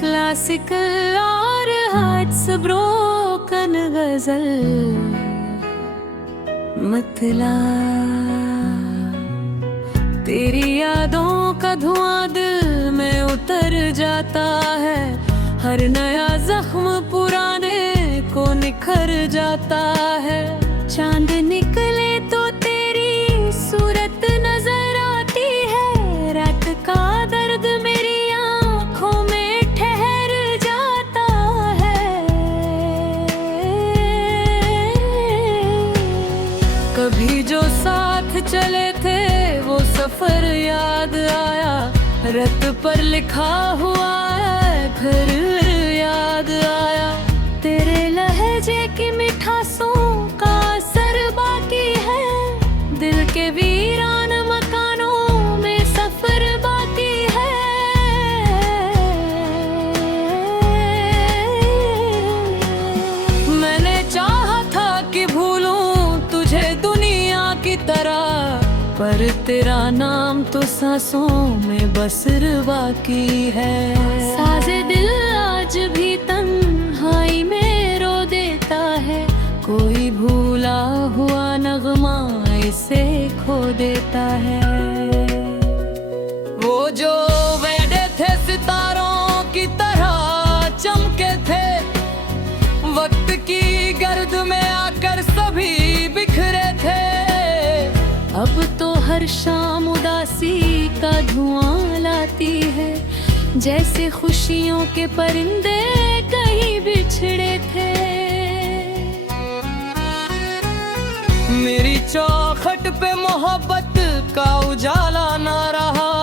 Classical और hearts broken गजल मतला तेरी यादों का धुआं दिल में उतर जाता है। हर नया जख्म पुराने को निखर जाता है। चांद निकले तो तेरी सूरत नजर आती है। रात का दर्द मेरी आंखों में ठहर जाता है। कभी जो साथ चले थे वो सफर याद आया। रत पर लिखा हुआ है फिर याद आया। तेरे लहजे की मिठासों का असर बाकी है। दिल के वीरान मकानों में सफर बाकी है। मैंने चाहा था कि भूलूं तुझे दुनिया की तरह, पर तेरा नाम तो सांसों में बस बाकी है। साजे दिल आज भी तन्हाई में रो देता है। कोई भूला हुआ नगमा इसे खो देता है। वो जो वेडे थे सितारों की तरह चमके थे, वक्त की गर्द में आकर सभी बिखरे थे। अब तो हर शाम उदासी का धुआं लाती है। जैसे खुशियों के परिंदे कहीं बिछड़े थे। मेरी चौखट पे मोहब्बत का उजाला ना रहा।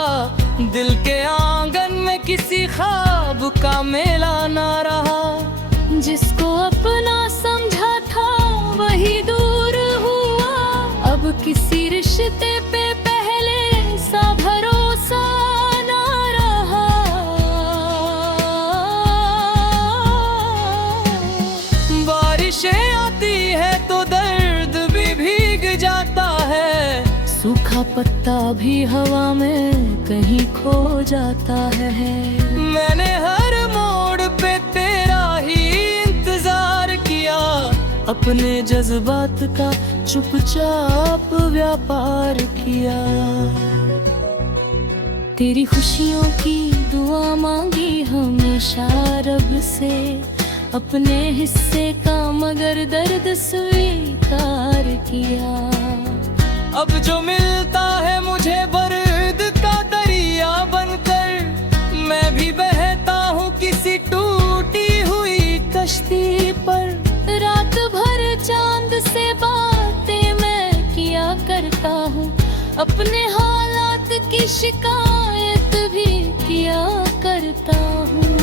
दिल के आंगन में किसी ख्वाब का मेला ना रहा। जिसको अपना समझा था वही दूर हुआ। अब किसी रिश्ते पे पहले सा भरोसा ना रहा। बारिशें आती है तो दर्द भी भीग जाता है। सूखा पत्ता भी हवा में कहीं खो जाता है। मैंने हर मोड़ पे तेरा ही इंतजार किया। अपने जज्बात का चुपचाप व्यापार किया। तेरी खुशियों की दुआ मांगी हमेशा रब से। अपने हिस्से का मगर दर्द स्वीकार किया। अब जो मिलता है मुझे बर्द का दरिया बनकर, मैं भी बहता हूँ किसी टूटी हुई कश्ती पर। रात भर चांद से बातें मैं किया करता हूँ। अपने हालात की शिकायत भी किया करता हूँ।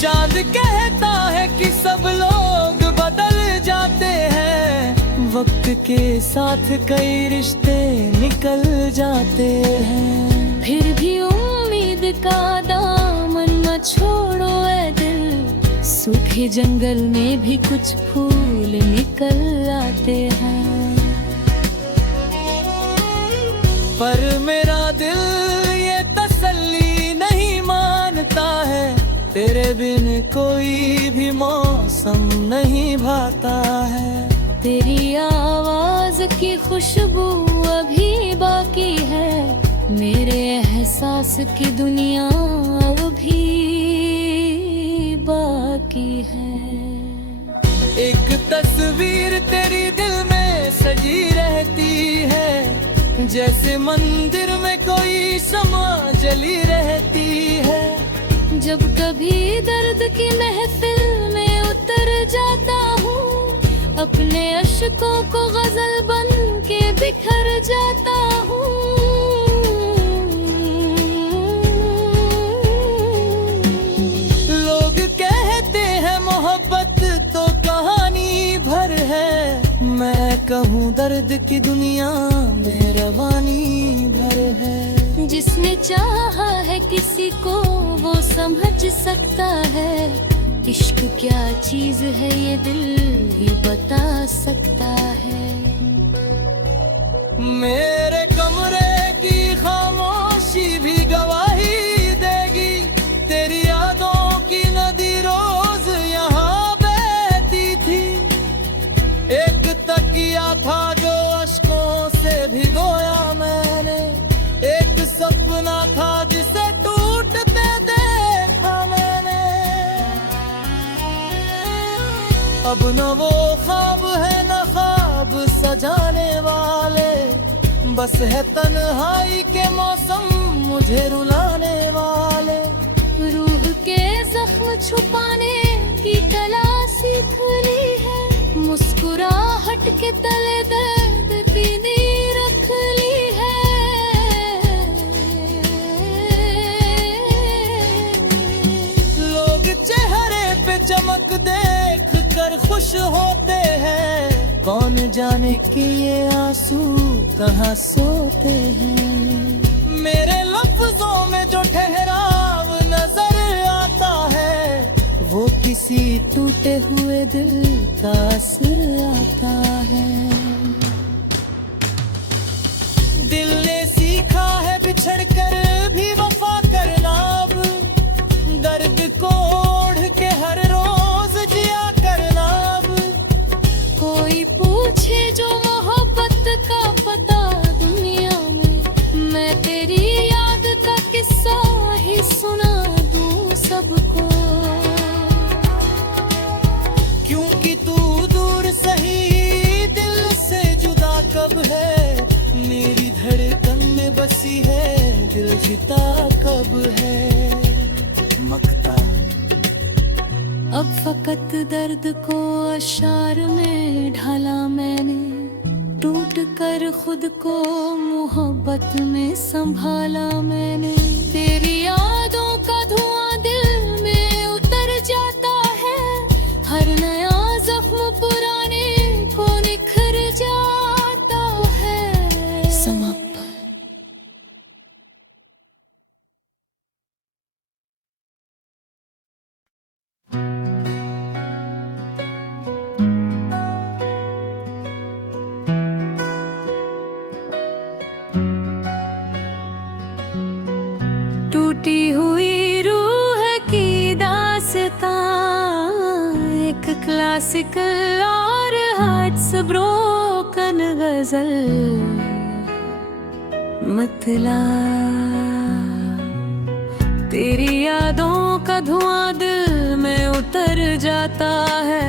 चांद कहता है कि सब लोग बदल जाते हैं। वक्त के साथ कई रिश्ते निकल जाते हैं। फिर भी उम्मीद का दामन न छोड़ो ऐ दिल। सूखे जंगल में भी कुछ फूल निकल आते हैं। पर मेरा दिल ये तसल्ली नहीं मानता है। तेरे बिन कोई भी मौसम नहीं भाता है। तेरी आवाज की खुशबू अभी बाकी है। मेरे एहसास की दुनिया अभी बाकी है। एक तस्वीर तेरी दिल में सजी रहती है। जैसे मंदिर में कोई शम्मा जली रहती है। जब कभी दर्द की महफिल में उतर जाता हूँ, अपने अश्कों को गजल बन के बिखर जाता हूँ। लोग कहते हैं मोहब्बत तो कहानी भर है। मैं कहूँ दर्द की दुनिया में रवानी भर है। जिसने चाहा है किसी को वो समझ सकता है। इश्क क्या चीज है ये दिल ही बता सकता है। मेरे कमरे की खामोशी भी गवाही देगी। सपना था जिसे टूटते देखा मैंने। अब न वो ख्वाब है न ख्वाब सजाने वाले, बस है तन्हाई के मौसम मुझे रुलाने वाले। रूह के जख्म छुपाने की कला सीख ली है, मुस्कुराहट के तले दर्द की नींव रख ली है। लोग चेहरे पे चमक देख कर खुश होते हैं, कौन जाने कि ये आंसू कहाँ सोते हैं। मेरे लफ्जों में जो ठहराव नजर आता है, वो किसी टूटे हुए दिल का असर आता है। दिल ने सीखा है बिछड़ कर भी वफा करना, अब दर्द को ओढ़ के हर रोज जिया करना। अब कोई पूछे जो मोहब्बत का पता दुनिया में, मैं तेरी याद का किस्सा ही सुना दूं सबको। क्योंकि तू दूर सही दिल से जुदा कब है, मेरी धड़कन में बसी है दिल जीता कब है। मकता अब फकत दर्द को अशार में ढाला मैंने, टूट कर खुद को मोहब्बत में संभाला मैंने। तेरी यादों का धुआं दिल में उतर जाता है, हर नया जख्म पुराने को निखर जाता है। समाप्त। टूटी हुई रूह की दास्तां, एक क्लासिकल और हार्ट्स ब्रोकन गजल। मतला तेरी यादों का धुआं दिल में उतर जाता है,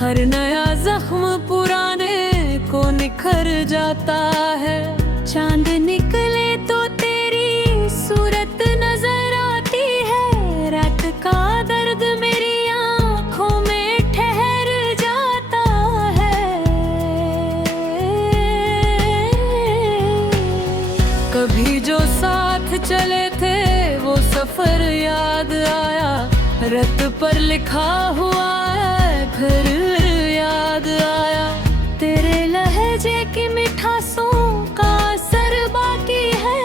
हर नया जख्म पुराने को निखर जाता है। चांद निकले तो तेरी सूरत नजर आती है, रात का दर्द मेरी आंखों में ठहर जाता है। कभी जो साथ चले थे वो सफर याद आया, रत पर लिखा हुआ है घर याद आया। तेरे लहजे की मिठासों का असर बाकी है,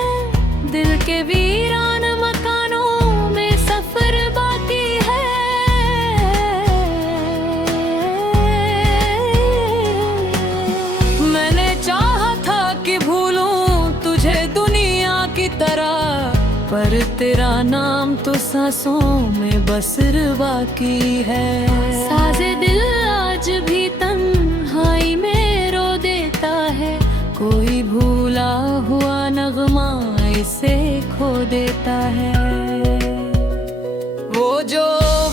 दिल के वीरान मकानों में सफर बाकी है। मैंने चाहा था कि भूलूं तुझे दुनिया की तरह, पर तेरा नाम तो सांसों में बस बाकी है। साजे दिल आज भी तन्हाई में रो देता है, कोई भूला हुआ नगमा इसे खो देता है। वो जो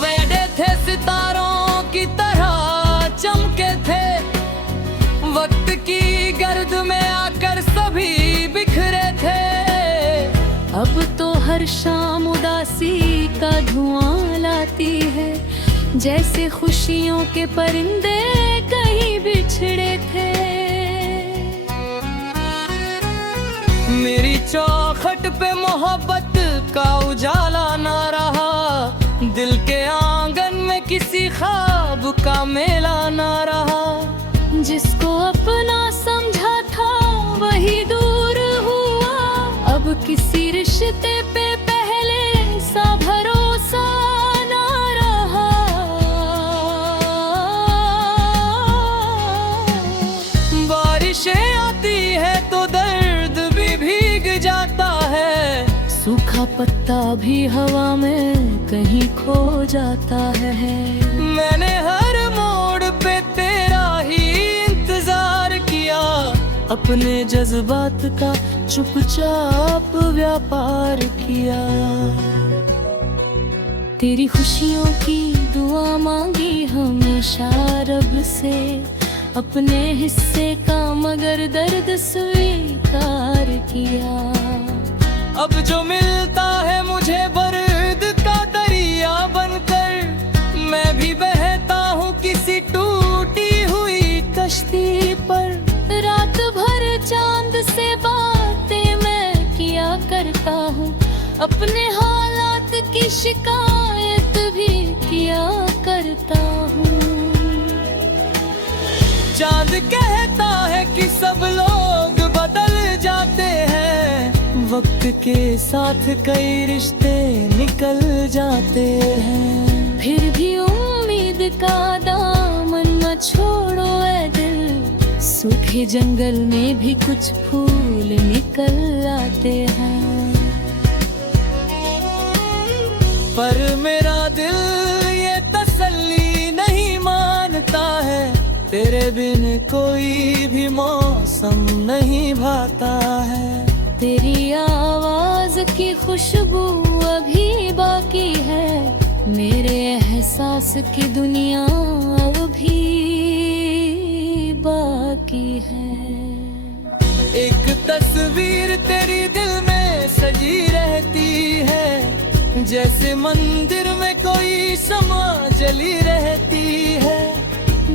वेडे थे सितारों की तरह चमके थे, वक्त की गर्द में आकर सभी बिखरे थे। अब तो हर शाम उदासी का धुआं लाती है, जैसे खुशियों के परिंदे कहीं बिछड़े थे। मेरी चौखट पे मोहब्बत का उजाला ना रहा, दिल के आंगन में किसी ख्वाब का मेला ना रहा। जिसको अपना समझा था वही दूर हुआ, अब किसी रिश्ते पे पहले सा भरोसा ना रहा। बारिशें आती है तो दर्द भी भीग जाता है, सूखा पत्ता भी हवा में कहीं खो जाता है। मैंने हर मोड़ पे तेरा ही इंतजार किया, अपने जज्बात का चुपचाप व्यापार किया। तेरी खुशियों की दुआ मांगी हमेशा रब से, अपने हिस्से का मगर दर्द स्वीकार किया। अब जो मिलता है मुझे बर्द का दरिया बनकर, मैं भी बहता हूँ किसी टूटी हुई कश्ती पर। रात भर चांद से बातें मैं किया करता हूँ, अपने हालात की शिकायत भी किया करता हूँ। चांद कहता है कि सब लोग बदल जाते हैं, वक्त के साथ कई रिश्ते निकल जाते हैं। फिर भी उम्मीद का दामन न छोड़ो ऐ दिल, सूखे जंगल में भी कुछ फूल निकल आते हैं। पर मेरा दिल ये तसल्ली नहीं मानता है, तेरे बिन कोई भी मौसम नहीं भाता है। तेरी आवाज की खुशबू अभी बाकी है, मेरे एहसास की दुनिया अभी बाकी है। एक तस्वीर तेरी दिल में सजी रहती है, जैसे मंदिर में कोई शम्मा जली रहती है।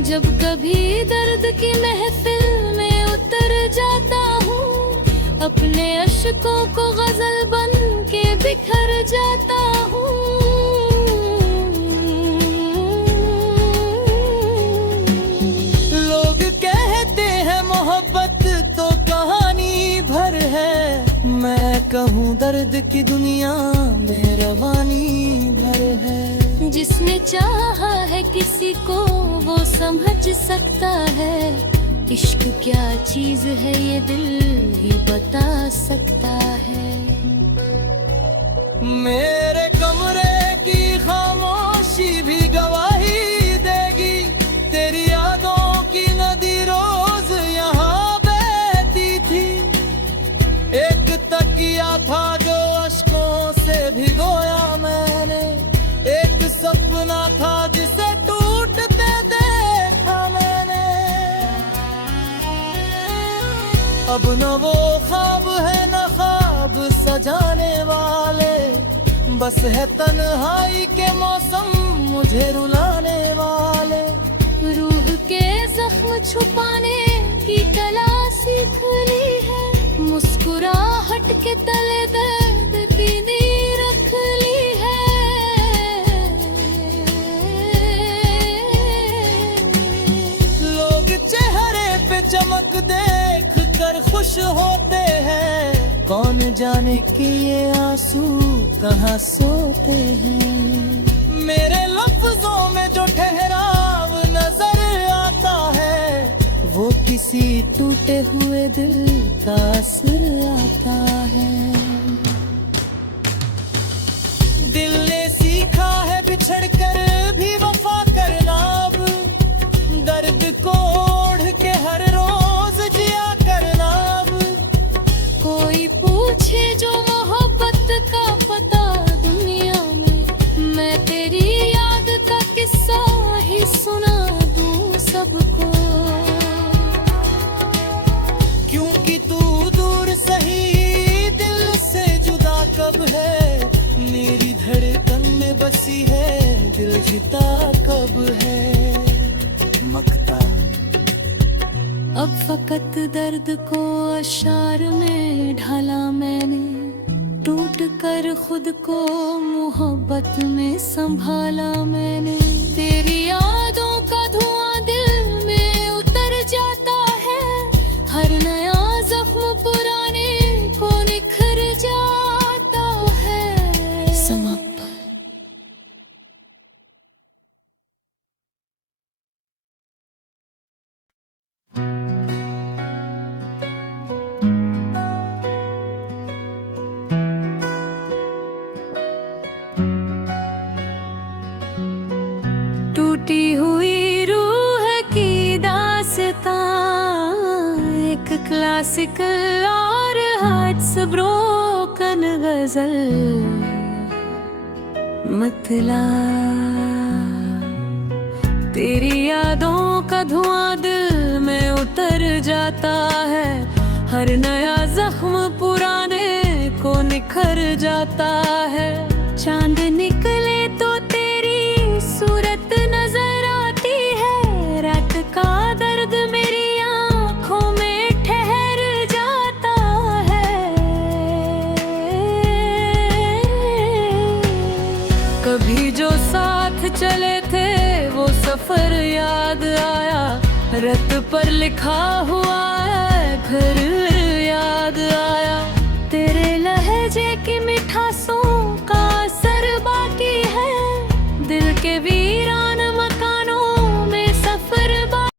जब कभी दर्द की महफिल में उतर जाता हूँ, अपने अश्कों को गजल बन के बिखर जाता हूँ। लोग कहते हैं मोहब्बत तो कहानी भर है, मैं कहूँ दर्द की दुनिया में रवानी भर है। जिसने चाहा है किसी को वो समझ सकता है, इश्क क्या चीज है ये दिल ही बता सकता है। मेरे कमरे की खामोशी भी गवाही देगी, तेरी यादों की नदी रोज यहाँ बहती थी। एक तकिया था जो अश्कों से भिगोया मैंने, एक सपना था जिसे टूटते देखा मैंने। अब न वो ख्वाब है न ख्वाब सजाने वाले, बस है तन्हाई के मौसम मुझे रुलाने वाले। रूह के जख्म छुपाने की कला सीख ली है, मुस्कुराहट के तले दर्द की नींव रख ली है। लोग चेहरे पे चमक देख कर खुश होते हैं, कौन जाने कि ये आंसू कहाँ सोते हैं। मेरे लफ्जों में जो ठहराव नजर आता है, वो किसी टूटे हुए दिल का असर आता है। दिल ने सीखा है बिछड़ कर भी वफा करना, अब दर्द को ओढ़ के हर रोज जिया करना। अब कोई पूछे जो मोहब्बत का पता दुनिया में, मैं तेरी याद का किस्सा ही सुना दूं सबको। क्योंकि तू दूर सही दिल से जुदा कब है, मेरी धड़कन में बसी है दिल जीता कब है। मकता अब फकत दर्द को अशार में ढाला मैंने, टूट कर खुद को मोहब्बत में संभाला मैंने। तेरी यादों का धुआं दिल में उतर जाता है, हर नया जख्म पुराने को निखर जाता है। समाप्त। टूटी क्लासिकल और हार्ट्स ब्रोकन गजल मतला तेरी यादों का धुआं दिल में उतर जाता है, हर नया जख्म पुराने को निखर जाता है। चांद निकले तो तेरी सूरत नजर आती है, रात का दर्द मेरी आंखों में ठहर जाता है। कभी जो साथ चले थे वो सफर याद आया, रत पर लिखा हुआ है घर